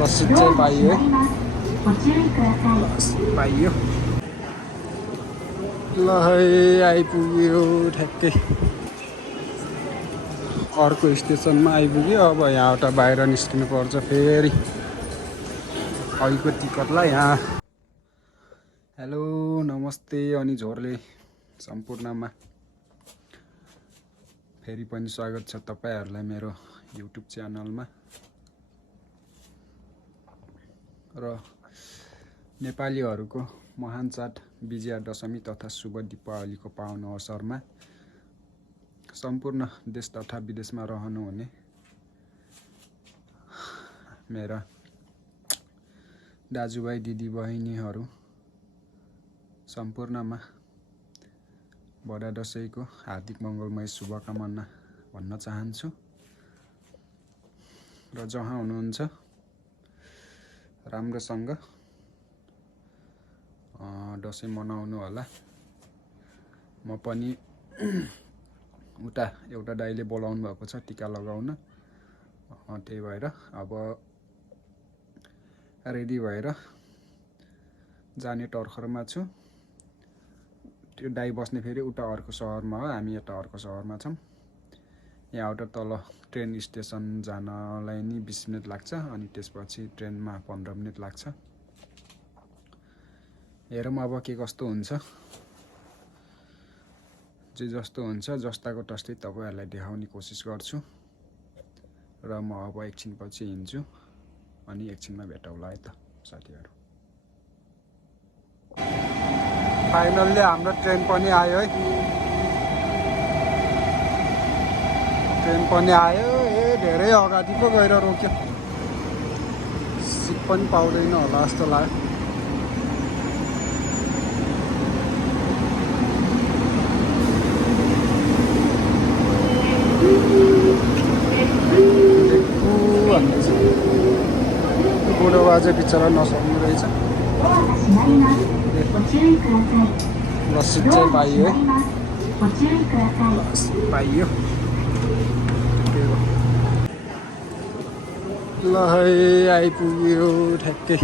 लस्सी चाहिँ पाइयो है पाइयो ल है आइपुग्यो ठ्याक्कै अर्को स्टेसनमा आइपुग्यो अब यहाँबाट बाहिर निस्किनु पर्छ फेरि अहिलेको टिकटलाई यहाँ हेलो नमस्ते अनि झोरले सम्पूर्णमा फेरि पनि स्वागत छ तपाईहरुलाई मेरो युट्युब च्यानलमा र नेपालीहरुको महान चाड विजया दशमी तथा शुभ दीपावलीको पावन अवसरमा सम्पूर्ण देश तथा विदेशमा रहनुहुने मेरा दाजुभाइ दिदीबहिनीहरु सम्पूर्णमा बडा दशैंको हार्दिक मंगलमय शुभकामना भन्न चाहन्छु र जहाँ हुनुहुन्छ राम्रोसँग दशैं मनाउनु होला म पनि उता एउटा दाइले बोलाउनु भएको छ टीका लगाउन त्यही भएर अब रेडी भएर जाने तर्खरमा छु त्यो दाइ बस्ने फेरि उता अर्को शहरमा हो हामी यता अर्को शहरमा छौं यहाँबाट तल ट्रेन स्टेसन जानलाई नि 20 मिनेट लाग्छ अनि त्यसपछि ट्रेनमा 15 मिनेट लाग्छ हेरौं अब के कस्तो हुन्छ जे जस्तो हुन्छ जस्ताको तस्तै तपाईहरुलाई देखाउने कोसिस गर्छु र म अब एकछिन पछि हिन्छु अनि एकछिनमा भेटौँला है त साथीहरु फाइनल्ली हाम्रो ट्रेन पनि आयो है ट्रेन पनि आयो धेरै अगाडि पो गएर रोक्यो सिट पनि पाउँदैन होला जस्तो लाग्यो बुढो बाजे बिचरा नसक्नु रहेछ लस्सी चाहिँ पाइयो है पाइयो ल है आइपुग्यो ठ्याक्कै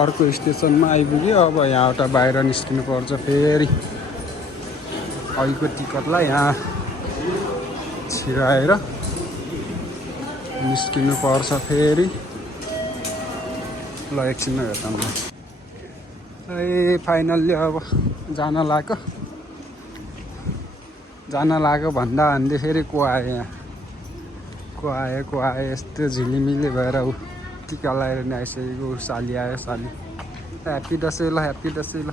अर्को स्टेसनमा आइपुग्यो अब यहाँबाट बाहिर निस्किनु पर्छ फेरि अहिलेको टिकटलाई यहाँ छिराएर निस्किनु पर्छ फेरि ल एकछिनमा भेटौँ ए फाइनल्ली अब जान लाग्यो भन्दा भन्दै फेरि को आयो यहाँ को आयो यस्तो झिलिमिली भएर ऊ टिका लगाएर नि आइसकेको साली आयो साली ह्याप्पी दशैं ल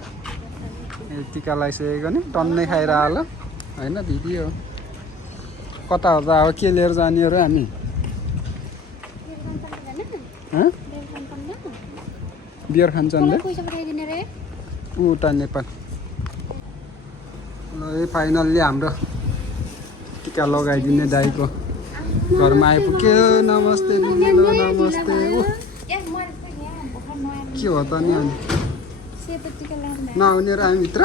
टिका लगाइसकेको नि टन्नै खाइरह ल हैन दिदी हो कता हो त अब के लिएर जाने र हामी बियर खान जाने उता नेपाल ल फाइनल्ली हाम्रो टिका लगाइदिने दाइको घरमा आइपुग्यो नमस्ते नमस्ते के हो त नि अनि नआउने र हामी भित्र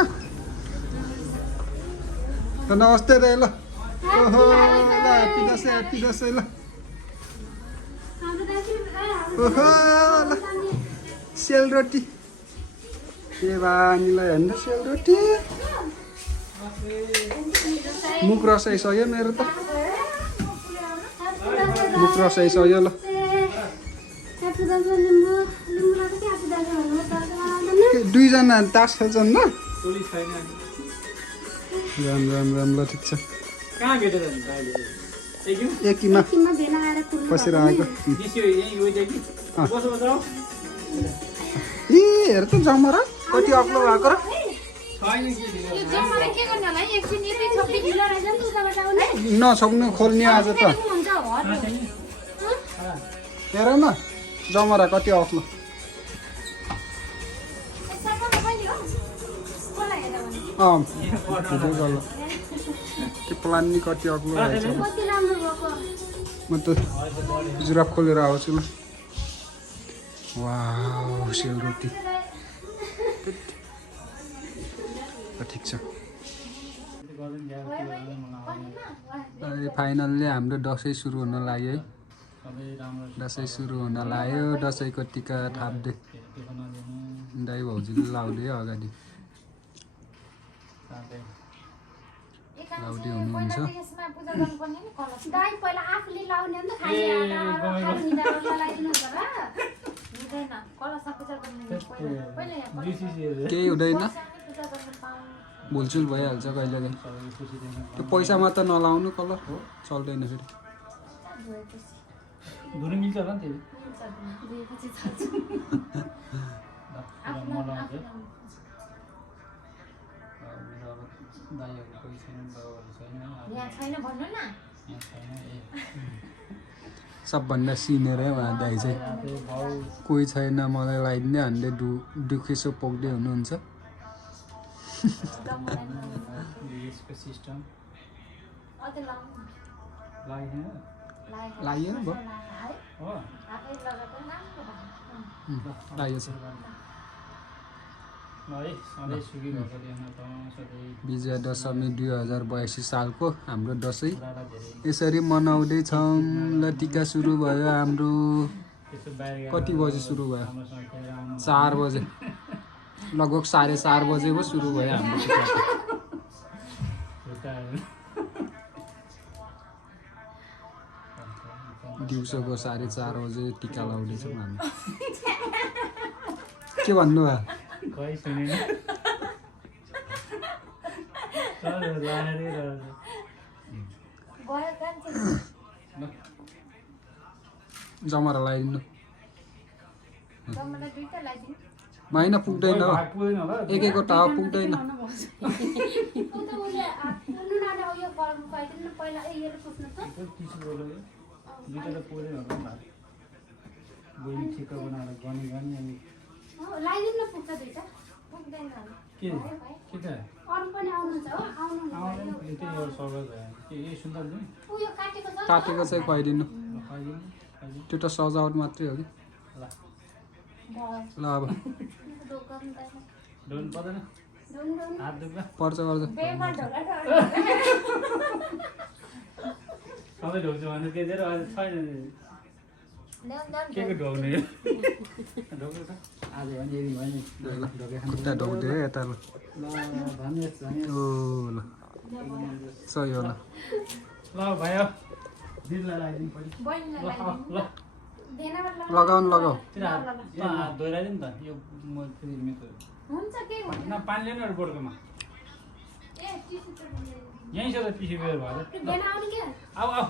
त नमस्ते दाइ ल ओहो ल ह्याप्पी दशैं ल ओहो ल सेलरोटी के बानीलाई हेर्नु सेलरोटी मुख रसाइसक्यो मेरो त मुख रसाइसक्यो ल दुईजना तास खेल्छन् ल राम ल ठिक छ एकीमा बसेर आएको ए हेर त जमरा कति अग्लो भएको र नसक्नु खोल्ने आज त हेर न जमरा कति अग्लो त्यो प्लान नि कति अग्लो रहेछ म त जुराफ खोलेर आउँछु ल वाउ सेलरोटी ठिक छ फाइनल्ली हाम्रो दसैँ सुरु हुन लाग्यो है दसैँ सुरु हुन लाग्यो दसैँको टिका थाप्दै दाइ भाउजूले लाउँदै अगाडि लाउँदै हुनुहुन्छ केही हुँदैन भुलचुल भइहाल्छ कहिलेकाहीँ त्यो पैसामा त नलाउनु कलर चल्दैन फेरि धुनु मिल्छ होला नि सबभन्दा सिनियरै उहाँ दाइ चाहिँ कोही छैन मलाई लगाइदिने हामीले दुखेसो पोख्दै हुनुहुन्छ सिस्टम लाग्यो भयो लागेछ विजयादशमी 2082 सालको हाम्रो दसैँ यसरी मनाउँदैछौँ ल टिका सुरु भयो हाम्रो कति बजे सुरु भयो 4 बजे लगभग 4:30 बजे पो सुरु भयो हाम्रो टिका दिउँसोको 4:30 बजे टिका लाउँदैछौँ हामी के भन्नुभयो जमरा लगाइदिनु महिना पुग्दैन एक एकवटा पुग्दैन काटेको चाहिँ खुवाइदिनु त्यो त सजावट मात्रै हो कि ल अब पर्छ पर्छ खुट्टा ढोक्दै यता ल ल सही होला लगाउनु लगाऊ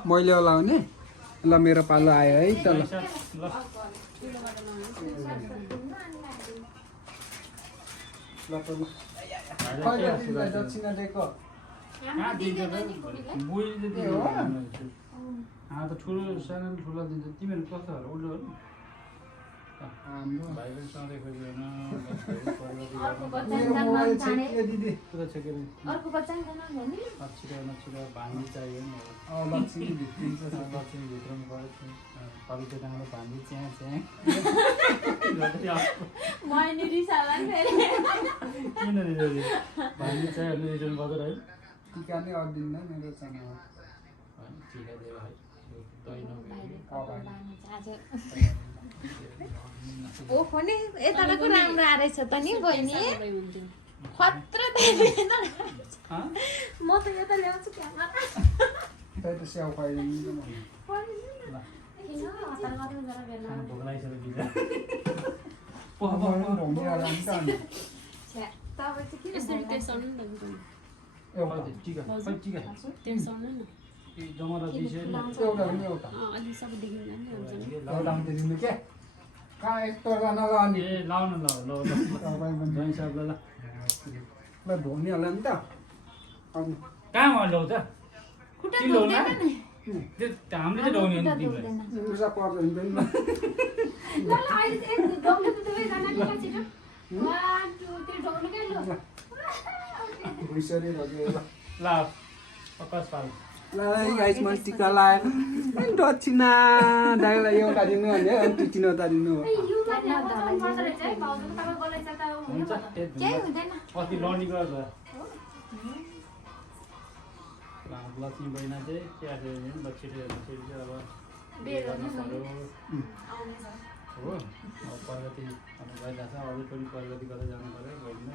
मैले लाउने ल मेरो पालो आयो है त ल दक्षिणा दिएको ठुलो सानो ठुलो दिन्छ तिमीहरू कस्तो होला उल्लो हो टिका नै अडिन्न मेरो चना ओहो नि यताको राम्रो आएछ त नि बहिनी खतरा म त यता ल्याउँछु क्यामेरा त्यही त स्याउ खुवाइदिनु जमरा कहाँ एकजना नलाउने लाउनु ल धोनी होला नि त कहाँ ल्याउँछ हामीले चाहिँ ल्याउने ऊर्जा पर्छ नि ल पकास पाल ल गाइस मैले टिका लगायो दक्षिणा दाइलाई एउटा दिनु भने अनि तिनवटा दिनु हो कति लर्निङ गर्छ लक्ष्मी बहिना चाहिँ के आएको छिटो चाहिँ अब बिहे गर्नु पऱ्यो आउनेछ हो अब प्रगति अब भइरहेछ अझै पनि प्रगति गर्दै जानु पऱ्यो बहिनीले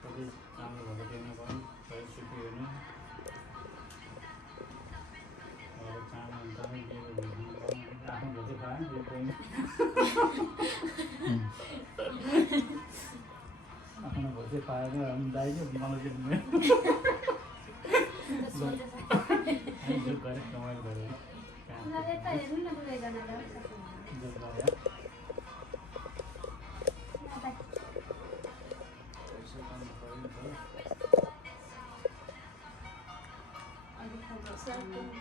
सबै राम्रो भएको देख्न पाउँ सबै सुखी हुनु अब चाँडो हुन्छ आफ्नो भोजै पाएँ यो बहिनी आफ्नो भोजै पाएर दाइले मलाई दिनु गरेँ रमाइलो गरेँ यता हेर्नु न दुवैजनालाई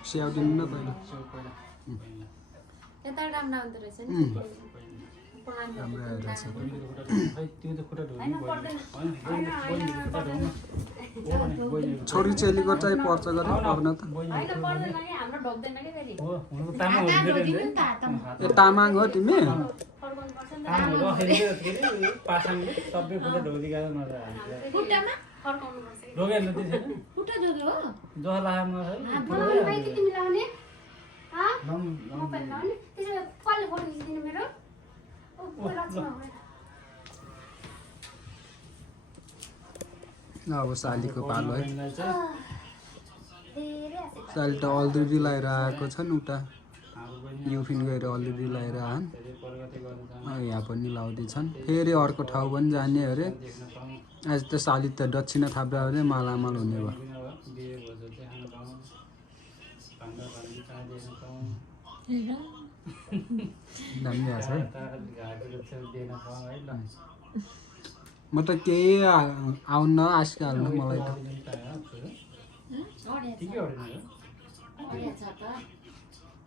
स्याउ दिनु न पहिला यता राम्रो आउँदो रहेछ नि राम्रो आइरहेछ छोरी चेलीको चाहिँ पर्छ गरे पर्न त ए तामाङ हो तिमी सबै खुट्टा ढोली गएर मजा ढोगेर अब सालीको पालो है साली त अलरेडी लगाएर आएको छन् उता युफिन गएर अलरेडी लगाएर आएन् यहाँ पनि लाउँदैछन् फेरि अर्को ठाउँ पनि जाने अरे आज त साली त दक्षिणा थाप्दा अरे मालामाल हुने भयो दामी आएको छ है म त केही आउन्न आजकल मलाई त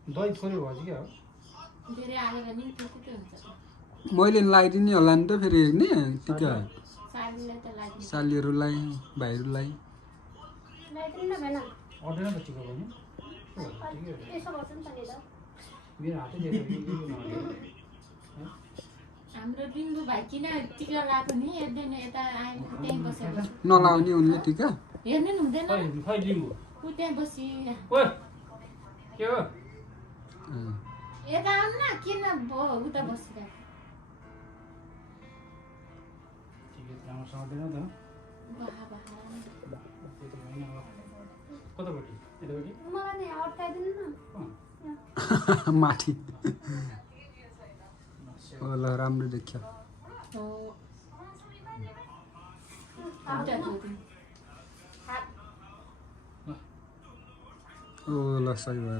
दही छोरी भयो क्या मैले लगाइदिने होला नि त फेरि नि टिका सालीहरूलाई भाइहरूलाई अर्डर त टिका भयो मेरो हातै देखेको हाम्रो बिन्दु भाइ किन टिका लगाएको नि हेर्दैन यता आयो त्यहीँ बसेको नलाउने उनले टिका हेर्नु नि हुँदैन खै लिम्बू ऊ त्यहाँ बसी ओए के हो यता आउनु न किन उता बसिरहेको सक्दैन त कतापट्टि यतापट्टि मलाई नि अड्काइदिनु न माथि ल राम्रो देखियो ओ ल सही भयो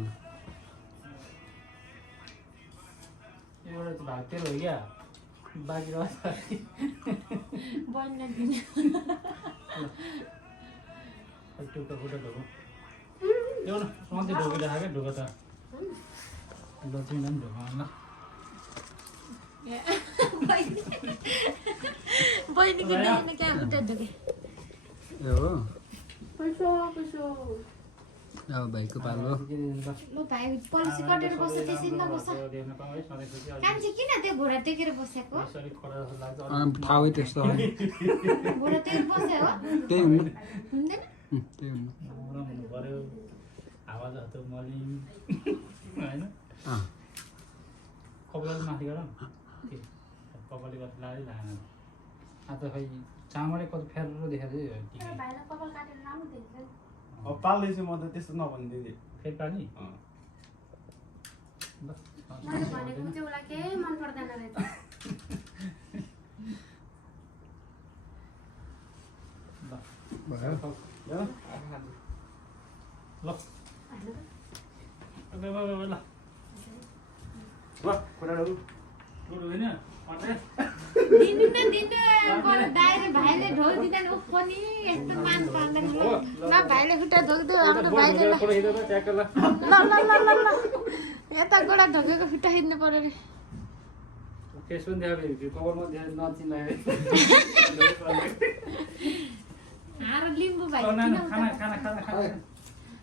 एउटा त भाग तेरो हो क्या बाँकी रह बन्ने दिनु टुक्का फुटा ढोको त्यो न सधैँ ढोकिरहेको क्या ढोको त लक्ष्मी पनि ढोको ल बहिनीको देख्ने क्या उता ढोके ए हो पैसो पैसो अब भाइको पालो ल भाइ पल्सी कटेर बस्छ त्यसरी नबस्छ कान्छी किन त्यो घोडा टेकेर बसेको थाहै त्यस्तो हो घोडा टेकेर बस्यो हो त्यही हुनु हुँदैन त्यही हुनु पर्यो आवाज हतो मलिम होइन कपाल माथि गर कपालले कति लाँदै लागेन आज खै चामडै कति फेर्रो देखाएको थियो भाइलाई कपाल काटेर राम्रो देखिन्छ अब पाल्दैछु म त त्यस्तो नभनिदिँदै फेरि पानी मैले भनेको चाहिँ उसलाई केही मन पर्दैन रहेछ भयो ल दिनु न दिनु बरु दाइले भाइले ढोल दिँदैन ऊ पनि यस्तो मान पाउँदैन ल भाइले खुट्टा ढोकिदियो हाम्रो भाइले ल ल यता गोडा ढोकेको खुट्टा खिच्नु पर्यो अरे फेस पनि देखाएको कपालमा देखाएको नचिन्लायो हारो लिम्बू भाइ खाना खाना खाना खाना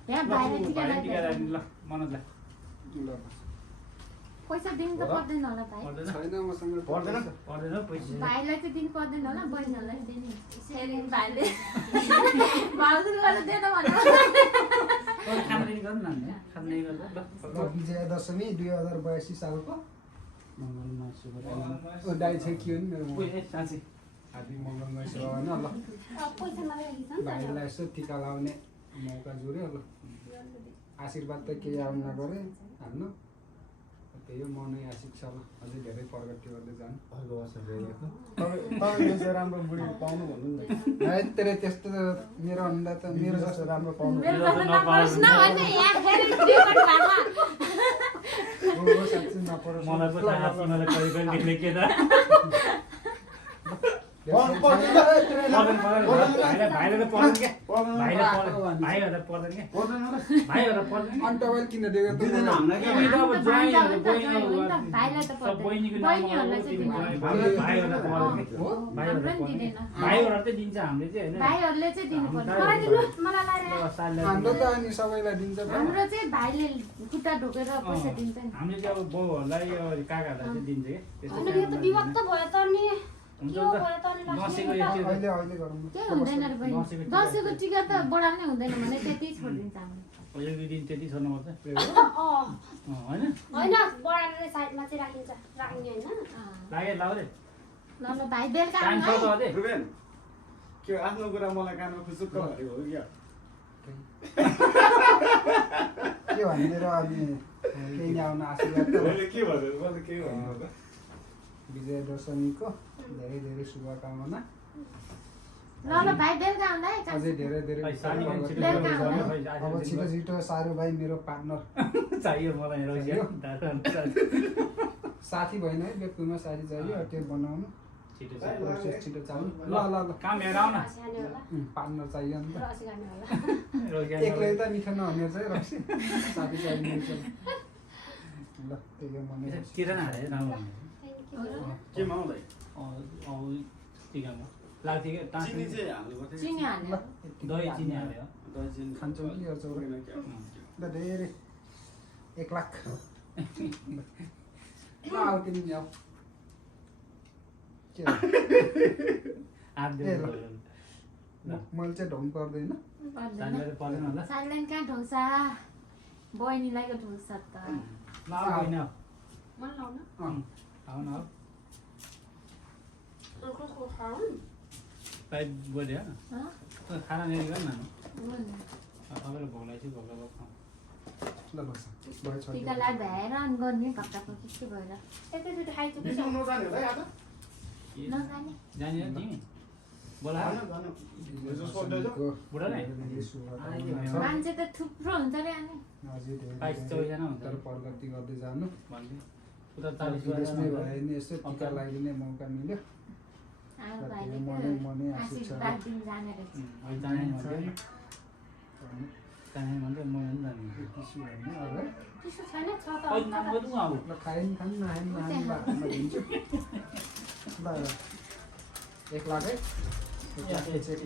यहाँ भाइले टिका टिका लगाइदियो ल मनोजलाई पैसा दिनु त पर्दैन होला भाइ पर्दैन छैन मसँग पर्दैन पर्दैन पैसा भाइलाई चाहिँ दिनु पर्दैन होला बहिनीहरूलाई दिने सेरिङ भाइले भाउजूले गर्दा दिएन भने खाने गर्नु न अन्त खाने गर्दा ल विजया दशमी 2082 सालको मङ्गलमा शुभ दाइ चाहिँ के हो नि मेरो ए साँच्ची हार्दिक मङ्गलमय सेवा होइन ल भाइलाई यसो टिका लाउने मौका जुर्यो ल आशीर्वाद त केही आउन नगरे हाल्नु त्यही हो मनै आशिक छ ल अझै धेरै प्रगति गर्दै जानु अर्को वर्ष भेटेको तपाईँ जस्तो राम्रो बुढी पाउनु भन्नु नि है तेरे त्यस्तो मेरो अन्डा त मेरो जस्तो राम्रो पाउनु मेरो जस्तो नपरोस् न भने यहाँ फेरि रिकर्ड भएको हो साँच्चै नपरोस् मलाई पो थाहा छ मलाई कहिले कहिले देख्ने के त भाइले त पर्दैन क्या भाइहरूलाई पर्दैन क्या भाइहरूलाई पर्दैन अन्टवाइल किन दिएको त दिँदैन हामीलाई क्या तिमी त अब ज्वाइँ भाइलाई त पर्दैन बहिनीको नाम बहिनीहरूलाई चाहिँ दिनु भाइहरूलाई पर्दैन हो हाम्रो नि दिँदैन भाइहरूलाई चाहिँ दिन्छ हामीले चाहिँ होइन भाइहरूले चाहिँ दिनु पर्छ हाम्रो त अनि सबैलाई दिन्छ त हाम्रो चाहिँ भाइले खुट्टा ढोकेर पैसा दिन्छ नि हामीले चाहिँ अब बाउहरूलाई काकाहरूलाई चाहिँ दिन्छ क्या हुन्छ दसैँको अहिले अहिले गरौँ त्यही हुँदैन रे बहिनी दसैँको टिका त बढाल्नै हुँदैन भने त्यति छोडिदिन्छ हामीले एक दुई दिन त्यति छोड्नुपर्छ होइन लाग्यो लाउ रे ल ल भाइ बेलुका टाइम छ त आउनु है अझै रुबेन के आफ्नो कुरा मलाई कानमा खुसुक्क भनेको हो क्या के भनेर अनि केही नै आउन आशीर्वाद त मैले के भन्नु मैले के भन्नु त विजय दशमीको धेरै धेरै शुभकामना ल ल भाइ बेलुका आउनु है अझै धेरै धेरै खै सानी पनि छिटो बेलुका छिटो आउनु। खै, आज अब छिटो छिटो सारू भाइ मेरो पार्टनर चाहियो मलाई रौसिया साथी भएन है बेकुमा साथी चाहियो त्यो बनाउनु छिटो प्रोसेस छिटो चाल्नु ल ल ल काम हेर आउ न पार्टनर चाहियो नि त रौसिया एक्लै त मिठो नहुने चाहिँ रक्सी साथी चाहिने ल त्यही हो मनै तिर न हाले राम्रो केमा आउँदै टिकामा लाग्थ्यो क्या टाँस चिनी चाहिँ हाल्नुपर्छ चिनी हाल्नु दही चिनी हाल्यो दही चिनी खान्छौँ कि गर्छौँ होइन क्या ल धेरै 1 लाख ल आऊ तिमी नि आऊ के हो? हात ए, दिनु ल। मैले चाहिँ ढोङ पर्दैन सानीलाई त पर्दैन होला सानलाई कहाँ ढोल्छ बहिनीलाई को ढोल्छ त ल आऊ होइन मन लाउन आऊ न पाइप बोल्यो खाना ल्याएर गर्नु न तपाईँलाई भोक लागेपछि भोक लाग्यो खाऊ ल बस भयो छोड टिका लाग भएर अनि गर्ने घप्टाको के भएर बिजुङ नजाने होला आज नजाने जाने हो तिमी बोला बुढा नै? मान्छे त थुप्रो हुन्छ रे अनि अझै धेरै 22-24 जना हुन्छ तर प्रगति गर्दै जानु भन्दै उता 40 विदेशमै भए नि यसो टिका लगाइदिने मौका मिल्यो आएर र भाइले त्यो मनै आशिष छ आशीर्वाद दिन जाने रहेछ जाने भन्दै जाने भन्दै म पनि जाने त्यसो होइन अब त्यस्तो छैन छ त खै नाम गर्नु अब ल खाइन खान नखाइन नखाइन ल म दिन्छु ल 1 लाख है 1 लाख चाहिँ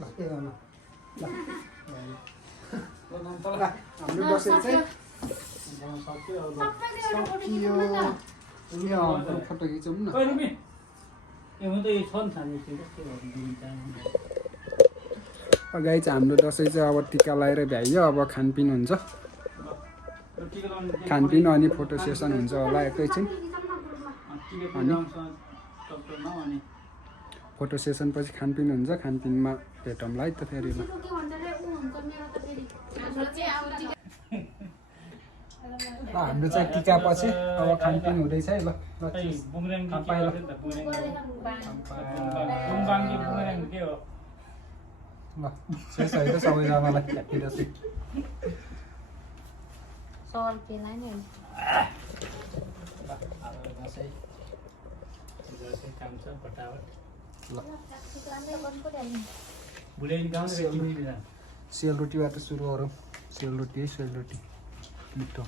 ल ए ल ल हाम्रो दसैँ चाहिँ सक्यो अब सकियो फोटो खिचौँ न गाई चाहिँ हाम्रो दसैँ चाहिँ अब टिका लगाएर भ्याइयो अब खानपिन हुन्छ खानपिन अनि फोटो सेसन हुन्छ होला एकैछिन फोटो सेसन पछि खानपिन हुन्छ खानपिनमा भेटौँला है त फेरि ल हाम्रो चाहिँ टिका पछि अब खानपिन हुँदैछ है ल ल शेष है त सबैजनालाई ह्याप्पी दसैँ सर केलाई नै सेलरोटीबाट सुरु गरौँ सेलरोटी है सेलरोटी मिठो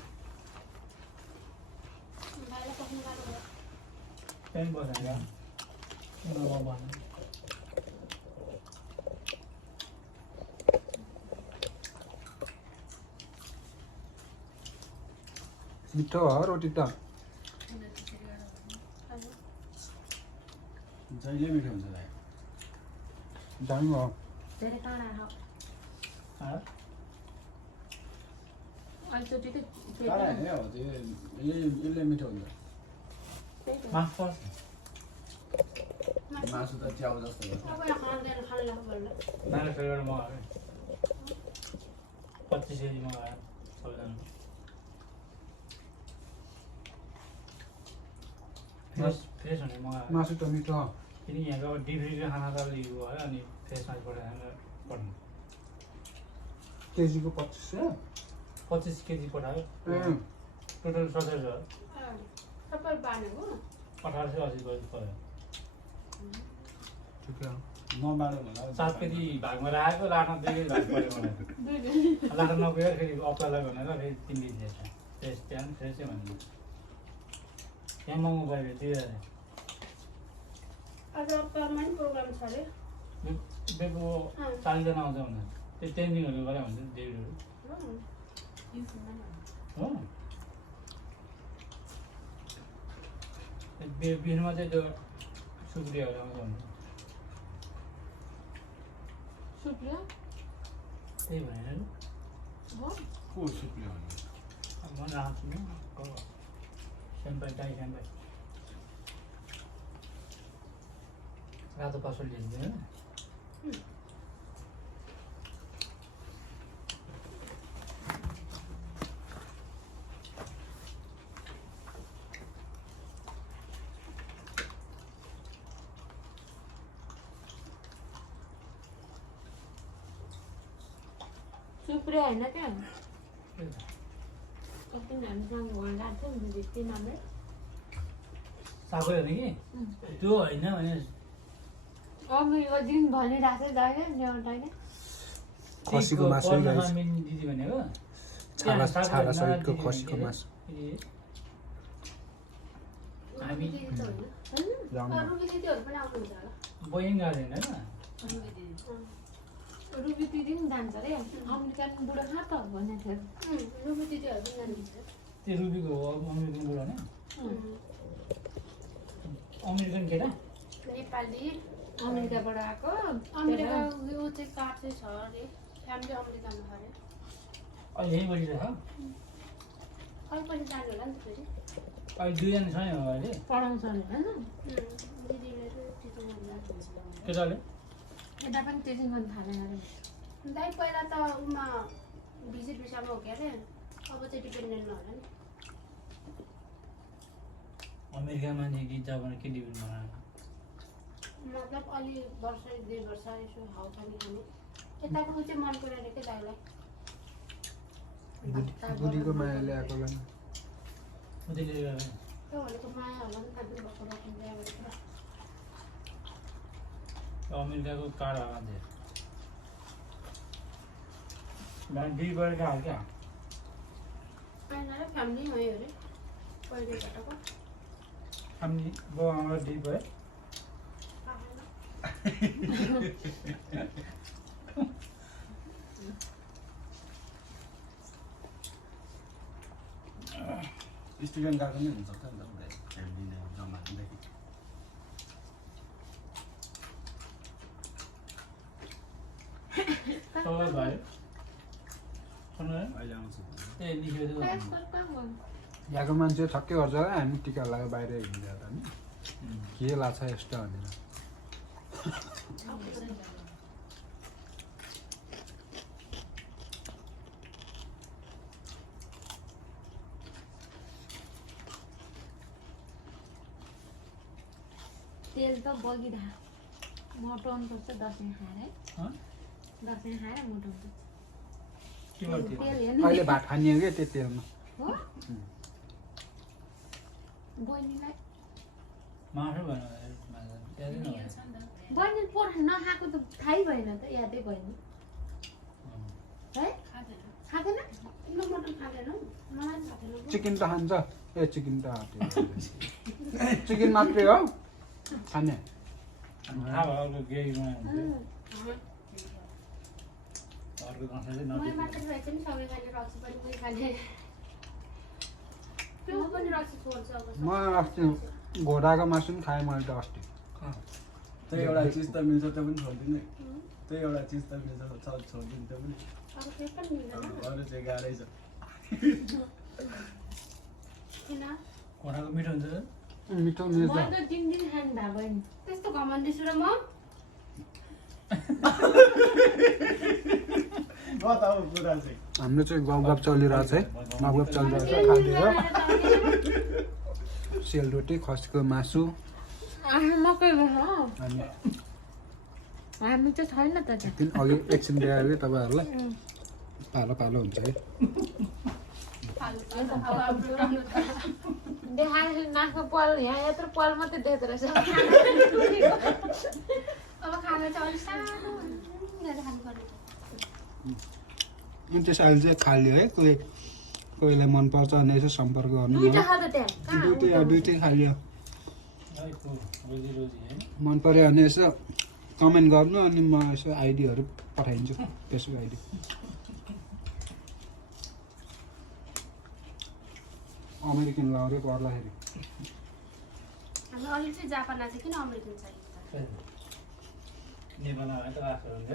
मिठो हो रोटी त जहिले मिठो हुन्छ भाइ दामी हो धेरै काँडा हो अलिचोटि त काँडा होइन हो त्यो यसले मिठो हुन्छ मासु पर्छ मासु त च्याउ जस्तो हो नानी फेरि मगायो 25 केजी मगायो सबैजना फ्रेस हुने मगायो मासु त मिठो हो किनकि यहाँको डिफ्रिजको खाना त अलिक भयो अनि फ्रेसमा पठाएर पठाउनु केजीको 2500 25 केजी पठायो टोटल 1700 सबै बानेको 1880 पऱ्यो ठिकै हो नबाँड्यो भन्दा 7 केजी भागमा राखेको लाट्न 2 केजी भाग पऱ्यो मलाई लाट्न नपुगेर फेरि अप्लालाई भनेर फेरि 3 केजी दिएछ फ्रेस त्यहाँ पनि फ्रेसै भन्नु त्यहाँ महँगो पऱ्यो 2000 आज अप्परमा नि प्रोग्राम छ अरे बेको 40 जना आउँछ भने त्यो ट्रेनिङहरू गरे भने डेभिडहरू हो बिचमा चाहिँ त्यो सुक्रियाहरू आउँछ भने सुप्रिया त्यही भनेर हो को सुक्रिया भने म राख्छु नि सेम्पाई टाई सेम्पाई रातो पासो लिँदैन सुप्रिया होइन क्या कति हामीसँग घुम्न गएको थियो नि भित्ती नामै साबै हो कि त्यो होइन भने अमिरको दिन भनिरहेको थियो दाइले ल्याउँदैन खसीको मासु दिदी भनेको छाला छाला सहितको खसीको मासु हामी रुबी दिदीहरू पनि आउनुहुन्छ होला बहिनी गार्डन होइन रुबी दिदी पनि जान्छ अरे अमेरिकन बुढो कहाँ त भन्ने थियो रुबी दिदीहरू पनि जानुहुन्छ त्यो रुबीको हो अमेरिकन बुढो होइन अमेरिकन केटा नेपाली अमेरिकाबाट आएको अमेरिका ऊ चाहिँ कार्ड चाहिँ छ अरे फ्यामिली अमेरिकामा छ अरे अहिले यहीँ बसिरहेको कहिले पनि जानु होला नि त फेरि अहिले 2 जना छ नि अहिले पढाउँछ नि होइन दिदीले चाहिँ टिचिङ गर्नु केटाले यता पनि टिचिङ गर्नु थालेन अरे दाइ पहिला त उमा भिजिट भिसामा हो क्या अरे अब चाहिँ डिपेन्डेन्टमा होला नि अमेरिकामा कि जापान के डिपेन्ड बनाएर मतलब अलि वर्ष 1-2 वर्ष यसो हाउपानी खाने यताको चाहिँ मन परेन के दाइलाई बुढीको माया ल्याएको होला नि त्यसले त्यो भनेको माया होला नि त भएको रकम ल्याएर अमेरिकाको कार्ड आएको थियो दुई वर्ग हाल्छ आएन र फ्यामिली हो अरे पहिलेबाटको हामी बाउ आमा दुई भयो स्टुडेन्ट गएको नि हुनसक्छ नि त फ्यामिली जम्मा हुँदाखेरि सबै भयो अहिले आउँछु ए निस्केको यहाँको मान्छे छक्कै गर्छ होला हामी टिका लगाएर बाहिर हिँड्दा त नि के लाग्छ यस्तो भनेर तेल त बगिरह मोटाउनु पर्छ दसैँ खाएर है दसैँ खाएर मोटाउनु पर्छ के गर्थ्यो तेल हेर्नु अहिले भात खानियो क्या त्यो तेलमा हो बहिनीलाई मासु भएन बहिनी पोर्ख नखाएको त थाहै भएन त यादै भएन है खाँदैन किन मटन खाँदैनौ मलाई पनि खाँदैन चिकन त खान्छ ए चिकन त चिकन मात्रै हो खाने थाहा भयो अर्को केही बनायो अर्को दसैँ चाहिँ मै नजिक मात्र भए पनि सबै खाने रक्सी पनि मै खाने त्यो पनि रक्सी छोड्छ अब म अस्ति घोडाको मासु पनि खाएँ मैले त अस्ति त्यही एउटा चिज त मिल्छ त्यो पनि छोडिदिने त्यही एउटा चिज त मिल्छ छोडिदिनु त्यो पनि अब त्यो पनि मिल्दैन अरू चाहिँ गाह्रै छ किन घोडाको मिठो हुन्छ मिठो मिल्छ मैले त दिन खानु भएको भयो नि त्यस्तो घमण्डी छु र म कता हो कुरा चाहिँ हाम्रो चाहिँ गफ चलिरहेको छ है गफ चलिरहेको छ खाँदैछ सेलरोटी खसीको मासु मकै भयो अनि हामी चाहिँ छैन त एकदिन अघि एकछिन देखाएको तपाईँहरूलाई पालो पालो हुन्छ है देखाएपछि नाकको पल यहाँ यत्रो पल मात्रै देख्दो रहेछ अब खाना चाहिँ अलिक सानो गरेर खानु पर्यो अनि त्यस अहिले चाहिँ खालियो है कोहीलाई मनपर्छ भने यसो सम्पर्क गर्नु दुईटा खाँदा त्यहाँ दुइटै खालियो रोजी रोजी है मन पऱ्यो भने यसो कमेन्ट गर्नु अनि म यसो आइडीहरू पठाइदिन्छु फेसबुक आइडी अमेरिकन लगाउँदै पर्दाखेरि हामी अलिक चाहिँ जापान चाहिँ किन अमेरिकन चाहियो नेपालमा भए त राख्छ हुन्छ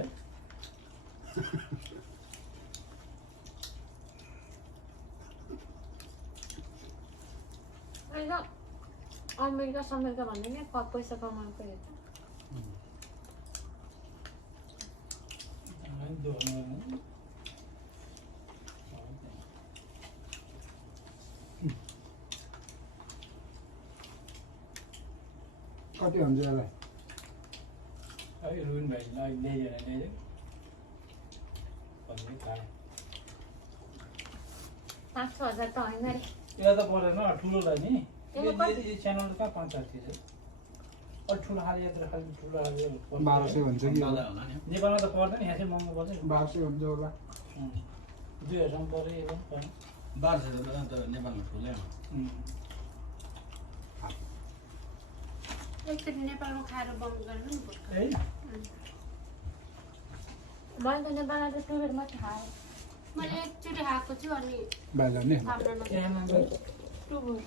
अहिले अमेरिका समेरिका भन्ने नि पैसा कमाएको हेर्छ कति हुन्छ यसलाई अहिले रुइन भाइलाई ल्याइदिएर खाएँ 5,000 त होइन अरे यसलाई त परेन ठुलोलाई नि यो च्यानल कहाँ 5,000 थिएछ अलिक ठुलो खाले यत्रो खालि ठुलो खाले 1200 हुन्छ कि नेपालमा त पर्दैन यहाँ चाहिँ महँगो पर्छ 1200 हुन्छ होला 2000 पऱ्यो यसलाई पनि 1200 त नेपालमा ठुलै हो एकचोटि नेपालमा खाएर बन्द गर्नु नि है मैले त नेपालमा त टुवेर मात्रै खाएँ मैले एकचोटि खाएको छु अनि बाहिर नि हाम्रोमा टुवेर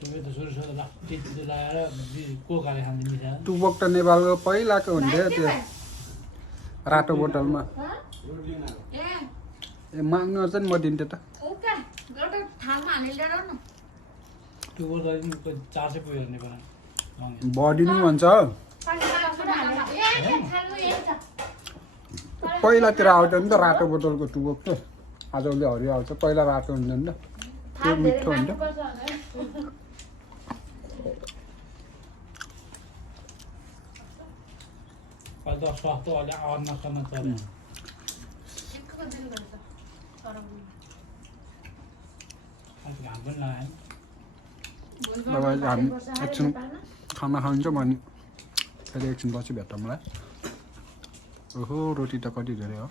तपाईँ त सुरु सुरु त्यति लगाएर कोकाले खान्छ मिठा टुबोक त नेपालको पहिलाको हुन्थ्यो त्यो रातो बोतलमा ए माग्नु चाहिँ म दिन्थेँ त ओके एउटा थालमा हालेर ल्याएर न त्यो बोल्दा 400 पुग्यो नेपालमा बडी नि भन्छ पहिलातिर आउँछ नि त रातो बोतलको टुबोक त आजकल हरियो आउँछ पहिला रातो हुन्थ्यो नि त त्यो मिठो हुन्छ अहिले त सस्तो अहिले आउन सक्न चल्यो घाम पनि लगाएन अब हामी एकछिन खाना खान्छ भने फेरि एकछिन पछि भेट्छ मलाई ओहो रोटी त कति धेरै हो